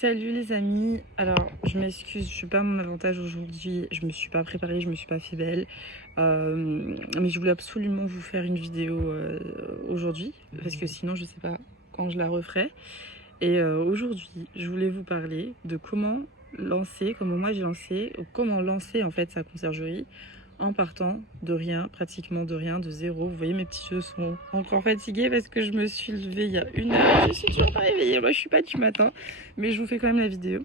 Salut les amis, alors je m'excuse, je suis pas à mon avantage aujourd'hui, je me suis pas préparée, je me suis pas fait belle, mais je voulais absolument vous faire une vidéo aujourd'hui, parce que sinon je sais pas quand je la referai. Et aujourd'hui, je voulais vous parler de comment moi j'ai lancé, ou comment lancer en fait sa conciergerie en partant de rien, pratiquement de rien, de zéro. Vous voyez, mes petits yeux sont encore fatigués parce que je me suis levée il y a 1 heure. Je suis toujours pas réveillée. Moi, je suis pas du matin, mais je vous fais quand même la vidéo.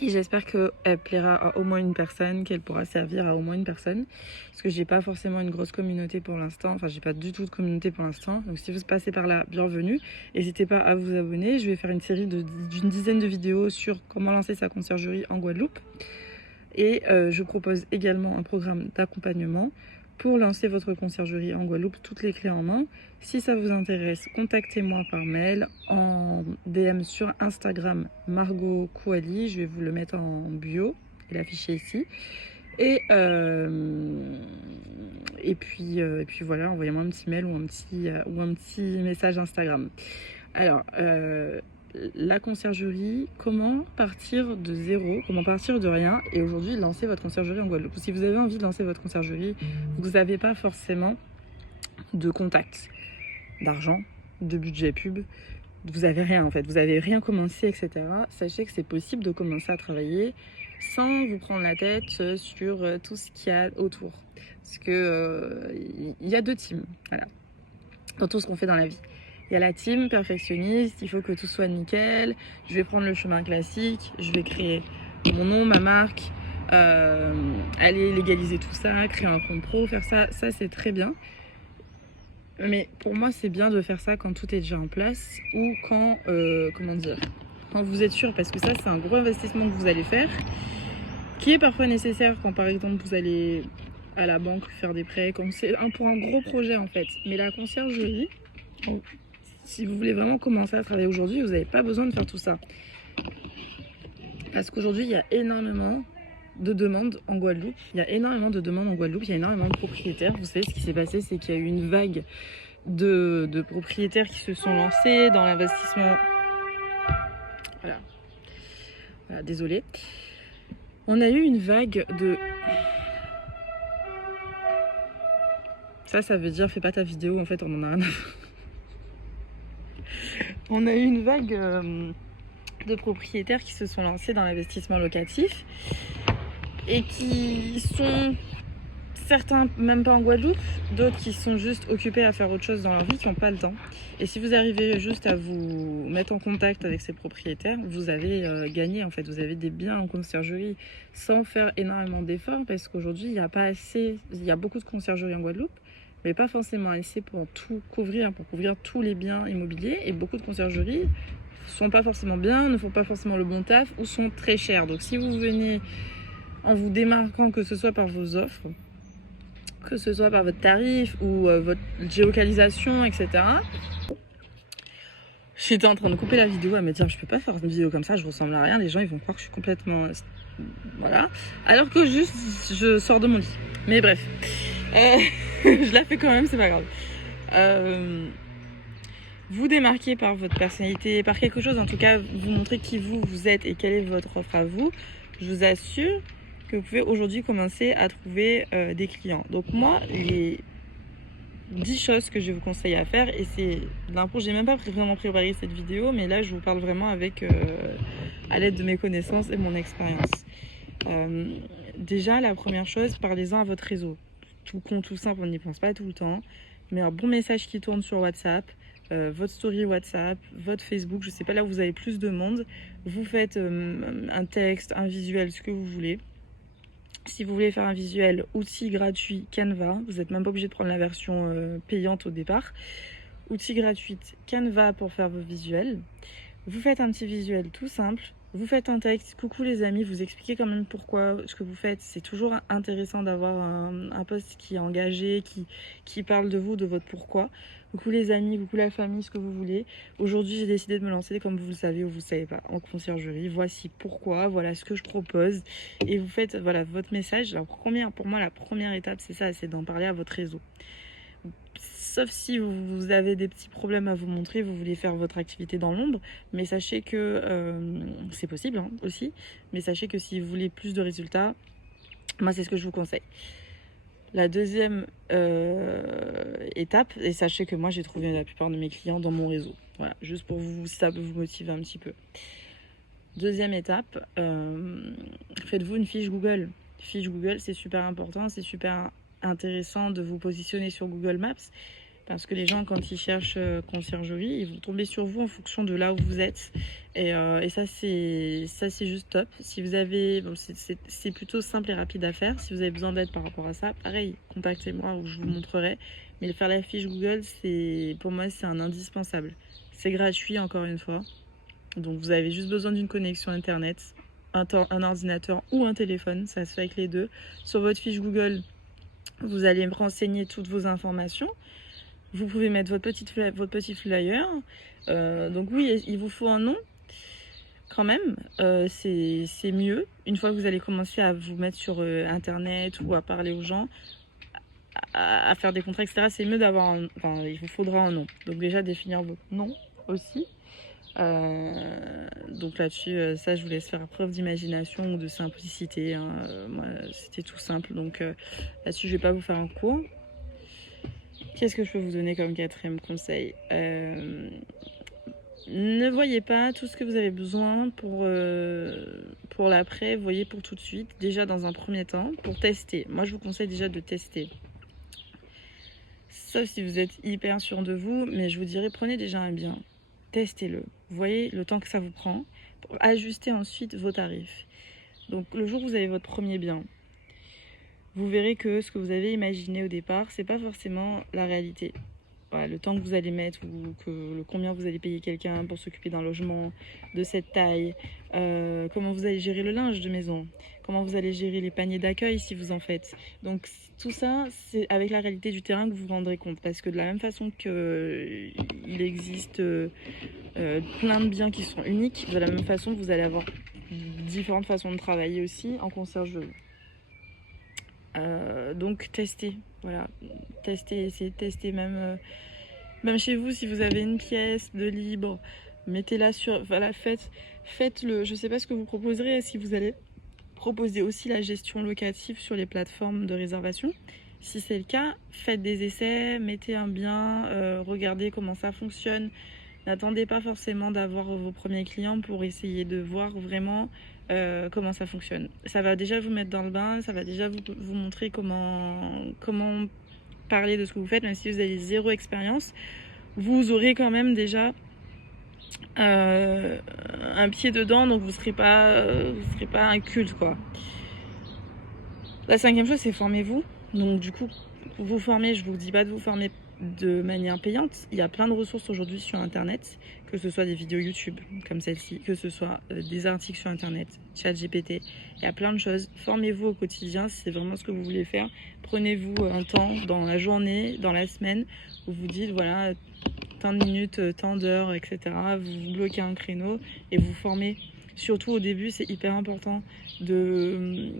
Et j'espère qu'elle plaira à au moins une personne, qu'elle pourra servir à au moins une personne. Parce que j'ai pas forcément une grosse communauté pour l'instant. Enfin, j'ai pas du tout de communauté pour l'instant. Donc si vous passez par là, bienvenue. N'hésitez pas à vous abonner. Je vais faire une série d'une dizaine de vidéos sur comment lancer sa conciergerie en Guadeloupe. Et je propose également un programme d'accompagnement pour lancer votre conciergerie en Guadeloupe, toutes les clés en main. Si ça vous intéresse, contactez-moi par mail, en DM sur Instagram, Margot Kouali. Je vais vous le mettre en bio et l'afficher ici. Et puis voilà, envoyez-moi un petit mail ou un petit message Instagram. Alors, la conciergerie, comment partir de zéro, comment partir de rien et aujourd'hui lancer votre conciergerie en Guadeloupe. Si vous avez envie de lancer votre conciergerie, vous n'avez pas forcément de contact, d'argent, de budget pub, vous n'avez rien en fait, vous n'avez rien commencé, etc. Sachez que c'est possible de commencer à travailler sans vous prendre la tête sur tout ce qu'il y a autour. Parce que il y a deux teams, voilà, dans tout ce qu'on fait dans la vie. Il y a la team perfectionniste, il faut que tout soit nickel, je vais prendre le chemin classique, je vais créer mon nom, ma marque, aller légaliser tout ça, créer un compte pro, faire ça c'est très bien. Mais pour moi c'est bien de faire ça quand tout est déjà en place ou quand, quand vous êtes sûr, parce que ça c'est un gros investissement que vous allez faire, qui est parfois nécessaire quand par exemple vous allez à la banque faire des prêts, quand c'est pour un gros projet en fait. Mais la conciergerie, si vous voulez vraiment commencer à travailler aujourd'hui, vous n'avez pas besoin de faire tout ça. Parce qu'aujourd'hui, il y a énormément de demandes en Guadeloupe. Il y a énormément de propriétaires. Vous savez, ce qui s'est passé, c'est qu'il y a eu une vague de propriétaires qui se sont lancés dans l'investissement. Voilà, désolé. On a eu une vague de... Ça veut dire, fais pas ta vidéo, en fait, on en a rien à foutre. On a eu une vague de propriétaires qui se sont lancés dans l'investissement locatif et qui sont, certains même pas en Guadeloupe, d'autres qui sont juste occupés à faire autre chose dans leur vie, qui n'ont pas le temps. Et si vous arrivez juste à vous mettre en contact avec ces propriétaires, vous avez gagné en fait, vous avez des biens en conciergerie sans faire énormément d'efforts, parce qu'aujourd'hui il y a beaucoup de conciergeries en Guadeloupe, mais pas forcément assez pour tout couvrir, pour couvrir tous les biens immobiliers, et beaucoup de conciergeries sont pas forcément bien, ne font pas forcément le bon taf ou sont très chères. Donc si vous venez en vous démarquant, que ce soit par vos offres, que ce soit par votre tarif ou votre géolocalisation, etc. J'étais en train de couper la vidéo à me dire je peux pas faire une vidéo comme ça, je ressemble à rien, les gens ils vont croire que je suis complètement... voilà. Alors que juste je sors de mon lit. Mais bref. Je la fais quand même, c'est pas grave. Vous démarquez par votre personnalité, par quelque chose, en tout cas, vous montrez qui vous êtes et quelle est votre offre à vous. Je vous assure que vous pouvez aujourd'hui commencer à trouver des clients. Donc moi, les 10 choses que je vous conseille à faire, et c'est l'impro, j'ai même pas vraiment préparé cette vidéo, mais là je vous parle vraiment avec à l'aide de mes connaissances et mon expérience. Déjà, la première chose, parlez-en à votre réseau. Tout simple, on n'y pense pas tout le temps, mais un bon message qui tourne sur WhatsApp, votre story WhatsApp, votre Facebook, je sais pas, là où vous avez plus de monde, vous faites un texte, un visuel, ce que vous voulez. Si vous voulez faire un visuel, outil gratuit Canva, vous n'êtes même pas obligé de prendre la version payante au départ. Outil gratuit Canva pour faire vos visuels. Vous faites un petit visuel tout simple. Vous faites un texte, coucou les amis, vous expliquez quand même pourquoi ce que vous faites. C'est toujours intéressant d'avoir un post qui est engagé, qui parle de vous, de votre pourquoi. Coucou les amis, coucou la famille, ce que vous voulez. Aujourd'hui, j'ai décidé de me lancer, comme vous le savez ou vous ne savez pas, en conciergerie. Voici pourquoi, voilà ce que je propose. Et vous faites voilà votre message. Pour moi, la première étape, c'est ça, c'est d'en parler à votre réseau. sauf si vous avez des petits problèmes à vous montrer, vous voulez faire votre activité dans l'ombre, mais sachez que c'est possible hein, aussi, mais sachez que si vous voulez plus de résultats, moi c'est ce que je vous conseille. La deuxième étape, et sachez que moi j'ai trouvé la plupart de mes clients dans mon réseau, voilà, juste pour vous, si ça peut vous motiver un petit peu. Deuxième étape, faites-vous une fiche Google. Fiche Google, c'est super important, c'est super intéressant de vous positionner sur Google Maps parce que les gens, quand ils cherchent conciergerie, ils vont tomber sur vous en fonction de là où vous êtes. Et ça, c'est juste top. Si vous avez, bon, c'est plutôt simple et rapide à faire. Si vous avez besoin d'aide par rapport à ça, pareil, contactez-moi ou je vous montrerai. Mais faire la fiche Google, pour moi, c'est un indispensable. C'est gratuit, encore une fois. Donc vous avez juste besoin d'une connexion internet, un ordinateur ou un téléphone, ça se fait avec les deux. Sur votre fiche Google, vous allez renseigner toutes vos informations. Vous pouvez mettre votre petit flyer. Donc oui, il vous faut un nom quand même. C'est mieux. Une fois que vous allez commencer à vous mettre sur internet ou à parler aux gens, à faire des contrats, etc., c'est mieux d'avoir enfin, il vous faudra un nom. Donc déjà définir votre nom aussi. Donc là-dessus, ça je vous laisse faire preuve d'imagination ou de simplicité hein. Moi c'était tout simple, donc là-dessus je vais pas vous faire un cours. Qu'est-ce que je peux vous donner comme quatrième conseil? Ne voyez pas tout ce que vous avez besoin pour l'après, voyez pour tout de suite, déjà dans un premier temps, pour tester. Moi je vous conseille déjà de tester. Sauf si vous êtes hyper sûr de vous, mais je vous dirais prenez déjà un bien. Testez-le. Voyez le temps que ça vous prend pour ajuster ensuite vos tarifs. Donc le jour où vous avez votre premier bien, vous verrez que ce que vous avez imaginé au départ, c'est pas forcément la réalité. Voilà, le temps que vous allez mettre ou combien vous allez payer quelqu'un pour s'occuper d'un logement de cette taille, comment vous allez gérer le linge de maison, comment vous allez gérer les paniers d'accueil si vous en faites. Donc tout ça, c'est avec la réalité du terrain que vous vous rendrez compte. Parce que de la même façon qu'il existe plein de biens qui sont uniques, de la même façon vous allez avoir différentes façons de travailler aussi en conciergerie. Donc testez, voilà, testez, essayez de tester même chez vous si vous avez une pièce de libre, mettez-la sur, voilà, faites-le. Je sais pas ce que vous proposerez, si vous allez proposer aussi la gestion locative sur les plateformes de réservation. Si c'est le cas, faites des essais, mettez un bien, regardez comment ça fonctionne. N'attendez pas forcément d'avoir vos premiers clients pour essayer de voir vraiment comment ça fonctionne. Ça va déjà vous mettre dans le bain, ça va déjà vous montrer comment parler de ce que vous faites, même si vous avez zéro expérience. Vous aurez quand même déjà un pied dedans, donc vous serez pas un culte quoi. La cinquième chose, c'est formez-vous. Donc du coup, vous formez, je vous dis pas de vous former de manière payante. Il y a plein de ressources aujourd'hui sur internet, que ce soit des vidéos YouTube comme celle-ci, que ce soit des articles sur internet, ChatGPT. Il y a plein de choses. Formez-vous au quotidien si c'est vraiment ce que vous voulez faire. Prenez-vous un temps dans la journée, dans la semaine, où vous dites voilà, tant de minutes, tant d'heures, etc. Vous bloquez un créneau et vous formez. Surtout au début, c'est hyper important de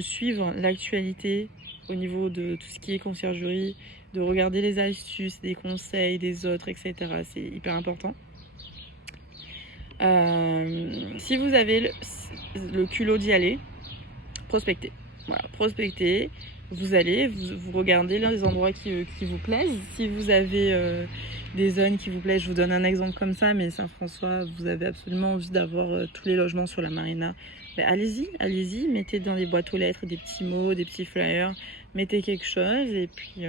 suivre l'actualité au niveau de tout ce qui est conciergerie, de regarder les astuces, des conseils des autres, etc. C'est hyper important. Si vous avez le culot d'y aller, prospectez. Voilà, prospectez. Vous allez, vous regardez les endroits qui vous plaisent. Si vous avez des zones qui vous plaisent, je vous donne un exemple comme ça, mais Saint-François, vous avez absolument envie d'avoir tous les logements sur la marina, ben allez-y, mettez dans les boîtes aux lettres des petits mots, des petits flyers, mettez quelque chose et puis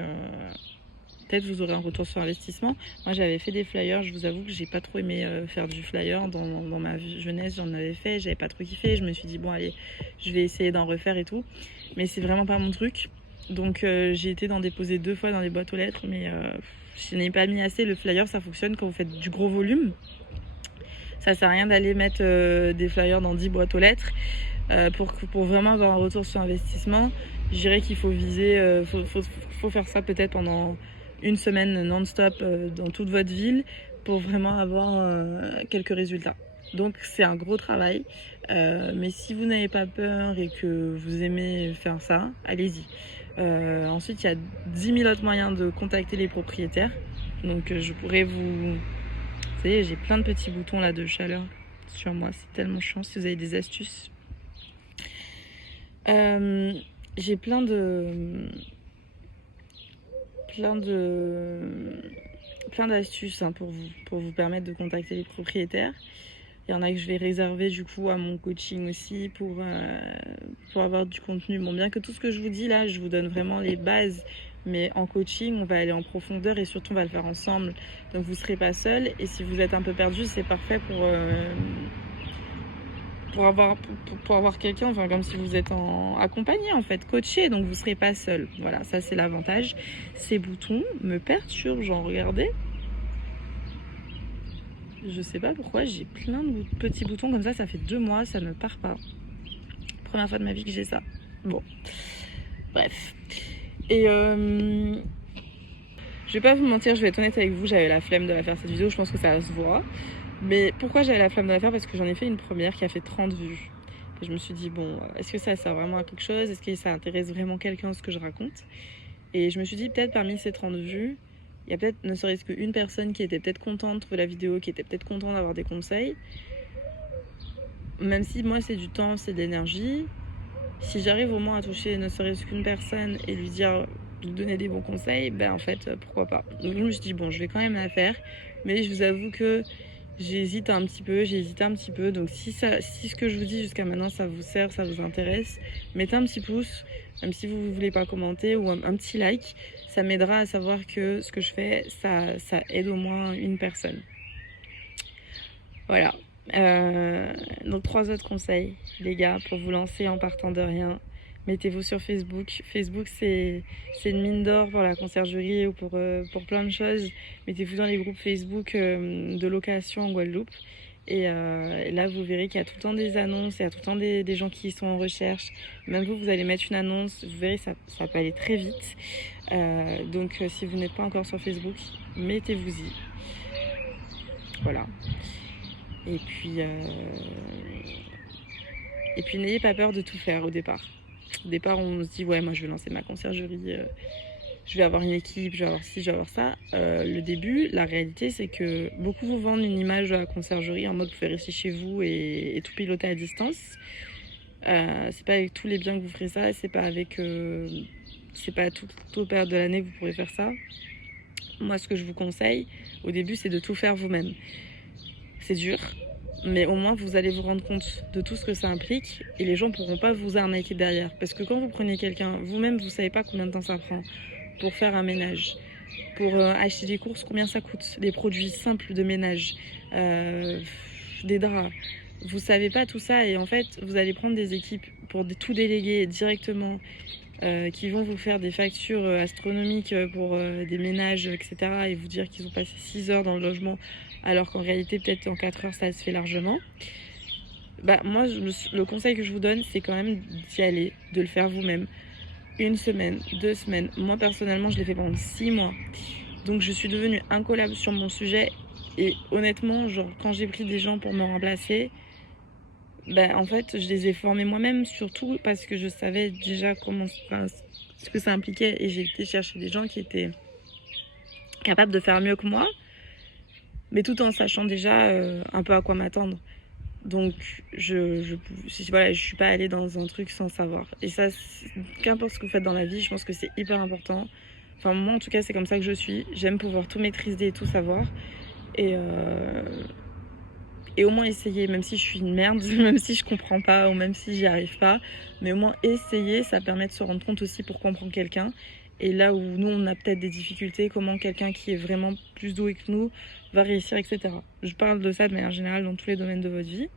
peut-être vous aurez un retour sur investissement. Moi j'avais fait des flyers, je vous avoue que j'ai pas trop aimé faire du flyer dans ma jeunesse, j'en avais fait, j'avais pas trop kiffé, je me suis dit bon allez, je vais essayer d'en refaire et tout, mais c'est vraiment pas mon truc. Donc j'ai été déposer 2 fois dans les boîtes aux lettres, mais je n'ai pas mis assez. Le flyer ça fonctionne quand vous faites du gros volume. Ça sert à rien d'aller mettre des flyers dans 10 boîtes aux lettres. Pour vraiment avoir un retour sur investissement, je dirais qu'il faut viser, faut faire ça peut-être pendant une semaine non-stop dans toute votre ville pour vraiment avoir quelques résultats. Donc c'est un gros travail, mais si vous n'avez pas peur et que vous aimez faire ça, allez-y. Ensuite, il y a 10 000 autres moyens de contacter les propriétaires. Donc, je pourrais vous... Vous savez, j'ai plein de petits boutons là de chaleur sur moi. C'est tellement chiant si vous avez des astuces. J'ai plein d'astuces hein, pour vous permettre de contacter les propriétaires. Il y en a que je vais réserver du coup à mon coaching aussi pour avoir du contenu. Bon, bien que tout ce que je vous dis là, je vous donne vraiment les bases, mais en coaching, on va aller en profondeur et surtout on va le faire ensemble. Donc vous ne serez pas seul et si vous êtes un peu perdu, c'est parfait pour avoir quelqu'un, enfin comme si vous êtes accompagné en fait, coaché, donc vous ne serez pas seul. Voilà, ça c'est l'avantage. Ces boutons me perturbent, genre regardez. Je sais pas pourquoi, j'ai plein de petits boutons comme ça fait 2 mois, ça ne part pas. Première fois de ma vie que j'ai ça. Bon, bref. Et je vais pas vous mentir, je vais être honnête avec vous, j'avais la flemme de la faire cette vidéo, je pense que ça se voit. Mais pourquoi j'avais la flemme de la faire? Parce que j'en ai fait une première qui a fait 30 vues. Et je me suis dit, bon, est-ce que ça sert vraiment à quelque chose? Est-ce que ça intéresse vraiment quelqu'un ce que je raconte? Et je me suis dit, peut-être parmi ces 30 vues, il y a peut-être ne serait-ce qu'une personne qui était peut-être contente de trouver la vidéo, qui était peut-être contente d'avoir des conseils. Même si moi c'est du temps, c'est de l'énergie, si j'arrive au moins à toucher ne serait-ce qu'une personne et lui donner des bons conseils, ben en fait pourquoi pas. Donc je me suis dit bon, je vais quand même la faire, mais je vous avoue que j'ai hésité un petit peu. Donc si ce que je vous dis jusqu'à maintenant ça vous sert, ça vous intéresse, mettez un petit pouce, même si vous ne voulez pas commenter, ou un petit like, ça m'aidera à savoir que ce que je fais, ça aide au moins une personne. Voilà. Donc 3 autres conseils, les gars, pour vous lancer en partant de rien. Mettez-vous sur Facebook. Facebook, c'est une mine d'or pour la conciergerie ou pour plein de choses. Mettez-vous dans les groupes Facebook de location en Guadeloupe. Et là, vous verrez qu'il y a tout le temps des annonces, il y a tout le temps des gens qui sont en recherche. Même vous allez mettre une annonce, vous verrez, ça peut aller très vite. Donc, si vous n'êtes pas encore sur Facebook, mettez-vous-y. Voilà. Et puis n'ayez pas peur de tout faire au départ. Au départ, on se dit, ouais, moi je vais lancer ma conciergerie, je vais avoir une équipe, je vais avoir ci, je vais avoir ça. Le début, la réalité, c'est que beaucoup vous vendent une image de la conciergerie en mode vous pouvez rester chez vous et tout piloter à distance. C'est pas avec tous les biens que vous ferez ça, c'est pas à toute période de l'année que vous pourrez faire ça. Moi, ce que je vous conseille, au début, c'est de tout faire vous-même. C'est dur, mais au moins vous allez vous rendre compte de tout ce que ça implique et les gens ne pourront pas vous arnaquer derrière. Parce que quand vous prenez quelqu'un, vous-même vous ne savez pas combien de temps ça prend pour faire un ménage, pour acheter des courses, combien ça coûte, des produits simples de ménage, des draps. Vous ne savez pas tout ça et en fait vous allez prendre des équipes pour tout déléguer directement, qui vont vous faire des factures astronomiques pour des ménages, etc. et vous dire qu'ils ont passé 6 heures dans le logement alors qu'en réalité peut-être en 4 heures ça se fait largement. Bah moi le conseil que je vous donne c'est quand même d'y aller, de le faire vous-même. 1 semaine, 2 semaines. Moi personnellement je l'ai fait pendant 6 mois. Donc je suis devenue incollable sur mon sujet et honnêtement genre quand j'ai pris des gens pour me remplacer, bah, en fait je les ai formés moi-même, surtout parce que je savais déjà ce que ça impliquait et j'ai été chercher des gens qui étaient capables de faire mieux que moi, mais tout en sachant déjà un peu à quoi m'attendre. Donc je suis pas allée dans un truc sans savoir. Et ça, qu'importe ce que vous faites dans la vie, je pense que c'est hyper important. Enfin moi en tout cas c'est comme ça que je suis. J'aime pouvoir tout maîtriser et tout savoir. Et au moins essayer, même si je suis une merde, même si je comprends pas ou même si j'y arrive pas. Mais au moins essayer, ça permet de se rendre compte aussi pour comprendre quelqu'un. Et là où nous on a peut-être des difficultés, comment quelqu'un qui est vraiment plus doué que nous va réussir, etc. Je parle de ça de manière générale dans tous les domaines de votre vie.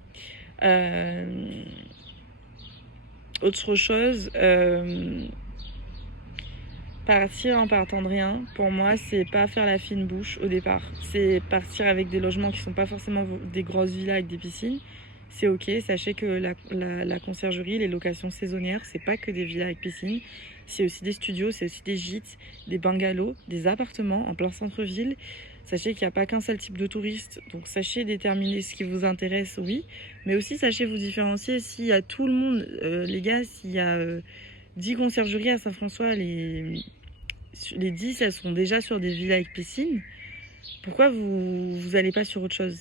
Autre chose, partir en partant de rien, pour moi, c'est pas faire la fine bouche au départ. C'est partir avec des logements qui sont pas forcément des grosses villas avec des piscines. C'est ok, sachez que la conciergerie, les locations saisonnières, c'est pas que des villas avec piscine. C'est aussi des studios, c'est aussi des gîtes, des bungalows, des appartements en plein centre-ville. Sachez qu'il n'y a pas qu'un seul type de touriste, donc sachez déterminer ce qui vous intéresse, oui. Mais aussi sachez vous différencier s'il y a tout le monde, les gars, s'il y a 10 conciergeries à Saint-François, les 10, elles sont déjà sur des villas avec piscine. Pourquoi vous allez pas sur autre chose?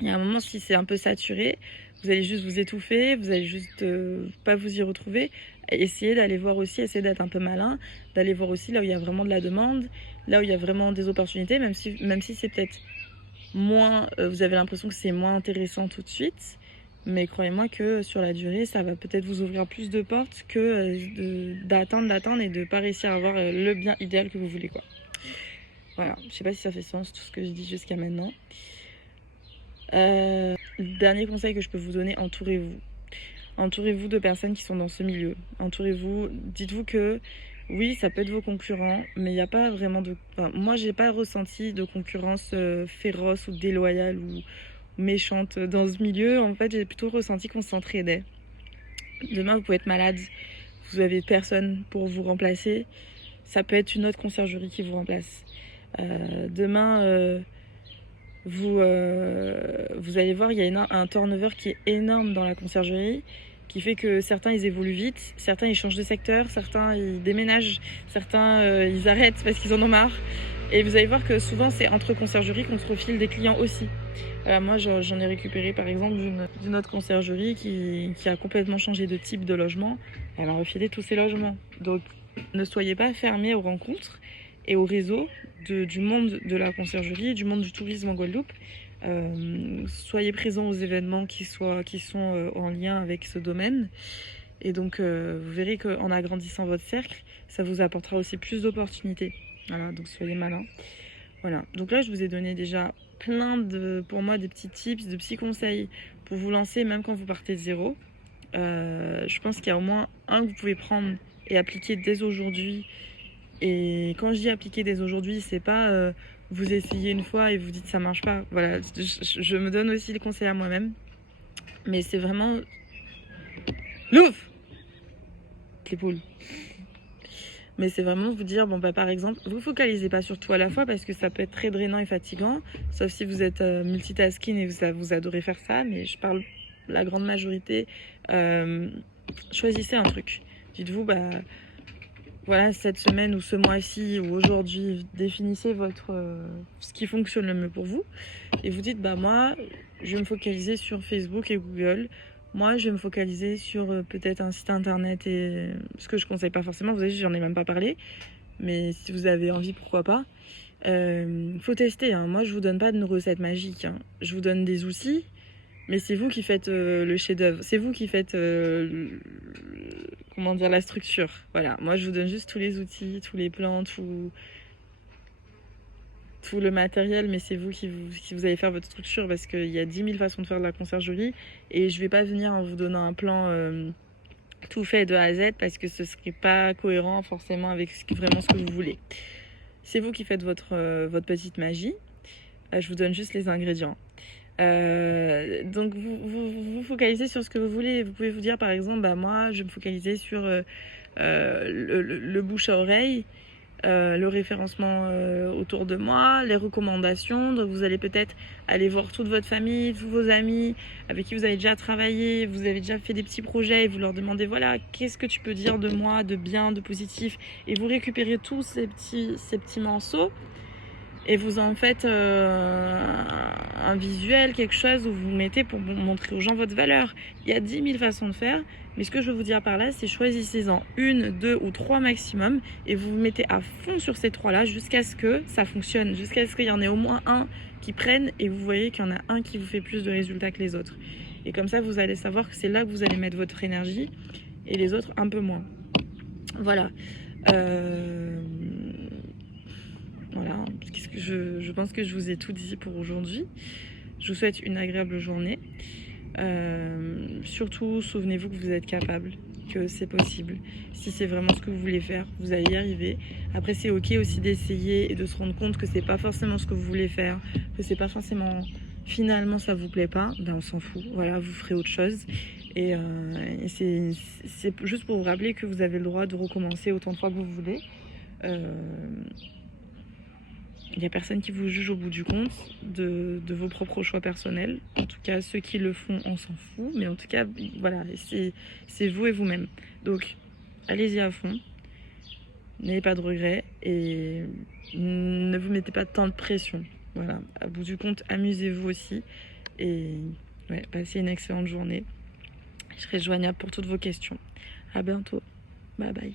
Il y a un moment, si c'est un peu saturé, vous allez juste vous étouffer, vous allez juste pas vous y retrouver. Essayez d'aller voir aussi, essayez d'être un peu malin, d'aller voir aussi là où il y a vraiment de la demande, là où il y a vraiment des opportunités, même si c'est peut-être moins, vous avez l'impression que c'est moins intéressant tout de suite. Mais croyez-moi que sur la durée, ça va peut-être vous ouvrir plus de portes que d'attendre et de ne pas réussir à avoir le bien idéal que vous voulez, quoi. Voilà, je sais pas si ça fait sens tout ce que je dis jusqu'à maintenant. Dernier conseil que je peux vous donner, entourez-vous. Entourez-vous de personnes qui sont dans ce milieu. Entourez-vous, dites-vous que oui, ça peut être vos concurrents, mais il n'y a pas vraiment de... Enfin, moi, j'ai pas ressenti de concurrence féroce ou déloyale ou méchante dans ce milieu. En fait, j'ai plutôt ressenti qu'on s'entraidait. Demain, vous pouvez être malade, vous avez personne pour vous remplacer. Ça peut être une autre conciergerie qui vous remplace. Demain... vous allez voir, il y a un turnover qui est énorme dans la conciergerie, qui fait que certains ils évoluent vite, certains ils changent de secteur, certains ils déménagent, certains ils arrêtent parce qu'ils en ont marre. Et vous allez voir que souvent c'est entre conciergeries qu'on se refile des clients aussi. Moi j'en ai récupéré par exemple d'une autre conciergerie qui a complètement changé de type de logement. Elle m'a refilé tous ses logements. Donc ne soyez pas fermés aux rencontres et au réseau du monde de la conciergerie, du monde du tourisme en Guadeloupe. Soyez présents aux événements qui sont en lien avec ce domaine. Et donc, vous verrez qu'en agrandissant votre cercle, ça vous apportera aussi plus d'opportunités. Voilà, donc soyez malins. Voilà, donc là, je vous ai donné déjà pour moi, des petits tips, de petits conseils pour vous lancer, même quand vous partez de zéro. Je pense qu'il y a au moins un que vous pouvez prendre et appliquer dès aujourd'hui. Et quand je dis appliquer dès aujourd'hui, c'est pas vous essayez une fois et vous dites ça marche pas. Voilà, je me donne aussi le conseil à moi-même. Mais c'est vraiment... Louf les poules. Mais c'est vraiment vous dire, bon bah par exemple, vous focalisez pas sur tout à la fois parce que ça peut être très drainant et fatigant, sauf si vous êtes multitasking et vous adorez faire ça, mais je parle la grande majorité. Choisissez un truc. Dites-vous, bah voilà, cette semaine ou ce mois-ci ou aujourd'hui, définissez ce qui fonctionne le mieux pour vous. Et vous dites, bah moi, je vais me focaliser sur Facebook et Google. Moi, je vais me focaliser sur peut-être un site internet et ce que je conseille pas forcément. Vous avez vu, j'en ai même pas parlé. Mais si vous avez envie, pourquoi pas. Faut tester. Hein. Moi, je vous donne pas de recette magique. Hein. Je vous donne des outils. Mais c'est vous qui faites le chef-d'œuvre. C'est vous qui faites comment dire, la structure. Voilà. Moi, je vous donne juste tous les outils, tous les plans, tout le matériel, mais c'est vous qui vous allez faire votre structure parce qu'il y a 10 000 façons de faire de la conciergerie et je vais pas venir en vous donnant un plan tout fait de A à Z parce que ce serait pas cohérent forcément avec vraiment ce que vous voulez. C'est vous qui faites votre petite magie. Je vous donne juste les ingrédients. Donc vous focalisez sur ce que vous voulez. Vous pouvez vous dire par exemple, bah moi je vais me focaliser sur le bouche à oreille, le référencement autour de moi, les recommandations. Donc vous allez peut-être aller voir toute votre famille, tous vos amis avec qui vous avez déjà travaillé, vous avez déjà fait des petits projets et vous leur demandez voilà, qu'est-ce que tu peux dire de moi, de bien, de positif, et vous récupérez tous ces petits morceaux et vous en faites un visuel, quelque chose où vous mettez pour montrer aux gens votre valeur. Il y a 10 000 façons de faire, mais ce que je veux vous dire par là, c'est choisissez-en 1, 2 ou 3 maximum et vous vous mettez à fond sur ces 3-là jusqu'à ce que ça fonctionne, jusqu'à ce qu'il y en ait au moins un qui prenne et vous voyez qu'il y en a un qui vous fait plus de résultats que les autres. Et comme ça, vous allez savoir que c'est là que vous allez mettre votre énergie et les autres un peu moins. Voilà. Voilà, je pense que je vous ai tout dit pour aujourd'hui. Je vous souhaite une agréable journée. Surtout, souvenez-vous que vous êtes capable, que c'est possible. Si c'est vraiment ce que vous voulez faire, vous allez y arriver. Après, c'est ok aussi d'essayer et de se rendre compte que c'est pas forcément ce que vous voulez faire, que c'est pas forcément... Finalement, ça vous plaît pas, ben on s'en fout. Voilà, vous ferez autre chose. Et c'est juste pour vous rappeler que vous avez le droit de recommencer autant de fois que vous voulez. Il n'y a personne qui vous juge au bout du compte de vos propres choix personnels. En tout cas, ceux qui le font, on s'en fout. Mais en tout cas, voilà, c'est vous et vous-même. Donc, allez-y à fond, n'ayez pas de regrets et ne vous mettez pas tant de pression. Voilà, à bout du compte, amusez-vous aussi et ouais, passez une excellente journée. Je serai joignable pour toutes vos questions. À bientôt. Bye bye.